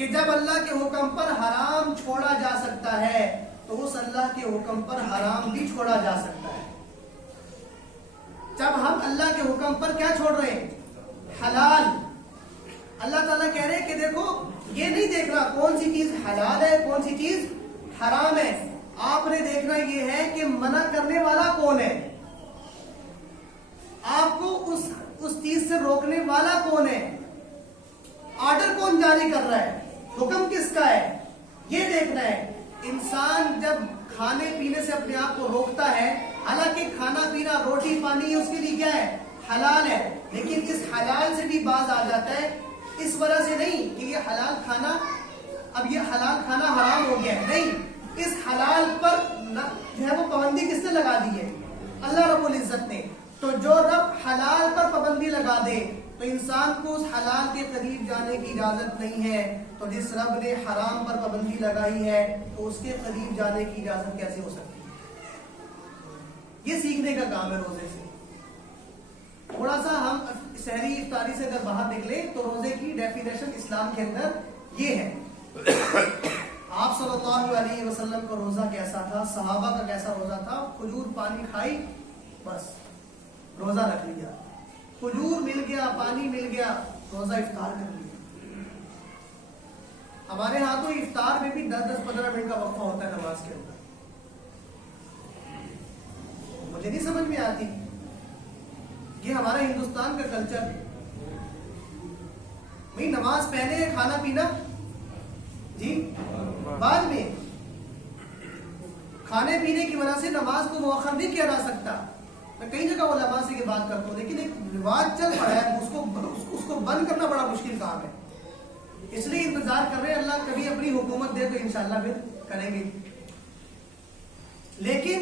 कि जब अल्लाह के हुक्म पर हराम छोड़ा जा सकता है तो उस अल्लाह के हुक्म पर हराम भी छोड़ा जा सकता है। जब हम अल्लाह के हुक्म पर क्या छोड़ रहे हैं? हलाल। अल्लाह ताला कह रहे हैं कि देखो ये नहीं देखना कौन सी चीज हलाल है कौन सी चीज हराम है, आपने देखना ये है कि मना करने वाला कौन है, आपको उस चीज से रोकने वाला कौन है, ऑर्डर कौन जारी कर रहा है, हुक्म किसका है, ये देखना है। इंसान जब खाने पीने से अपने आप को रोकता है, हालांकि खाना पीना रोटी पानी उसके लिए क्या है? हलाल है, लेकिन इस हलाल से भी बाज आ जाता है। इस वजह से नहीं कि ये हलाल खाना अब ये हलाल खाना हराम हो गया है, नहीं, इस हलाल पर जो है वो पाबंदी किसने लगा दी है? अल्लाह रब्बुल इज्जत ने। तो जो रब हलाल पर पाबंदी लगा दे तो इंसान को उस हलाल के करीब जाने की इजाजत नहीं है। तो जिस रब ने हराम पर पाबंदी लगाई है तो उसके करीब जाने की इजाजत कैसे हो सकती है? ये सीखने का काम है रोजे से। थोड़ा सा हम सहरी इफ्तारी से अगर बाहर निकले तो रोजे की डेफिनेशन इस्लाम के अंदर ये है। आप सल्लल्लाहु अलैहि वसल्लम का रोजा कैसा था, सहाबा का कैसा रोजा था? खजूर पानी खाई, बस रोजा रख लिया, खजूर मिल गया पानी मिल गया, रोजा इफ्तार कर लिया। हमारे यहाँ तो इफ्तार में भी 10-15 मिनट का वक्फा होता है नमाज के अंदर। मुझे नहीं समझ में आती, ये हमारा हिंदुस्तान का कल्चर है। भाई नमाज पहले है, खाना पीना जी बाद में। खाने पीने की वजह से नमाज को मुअख्खर नहीं किया जा सकता। मैं कई जगह उलमा से बात करता हूँ, लेकिन एक रिवाज चल पड़ा है, उसको बंद करना बड़ा मुश्किल काम है। इसलिए इंतजार कर रहे हैं अल्लाह कभी अपनी हुकूमत दे तो इंशाअल्लाह फिर करेंगे। लेकिन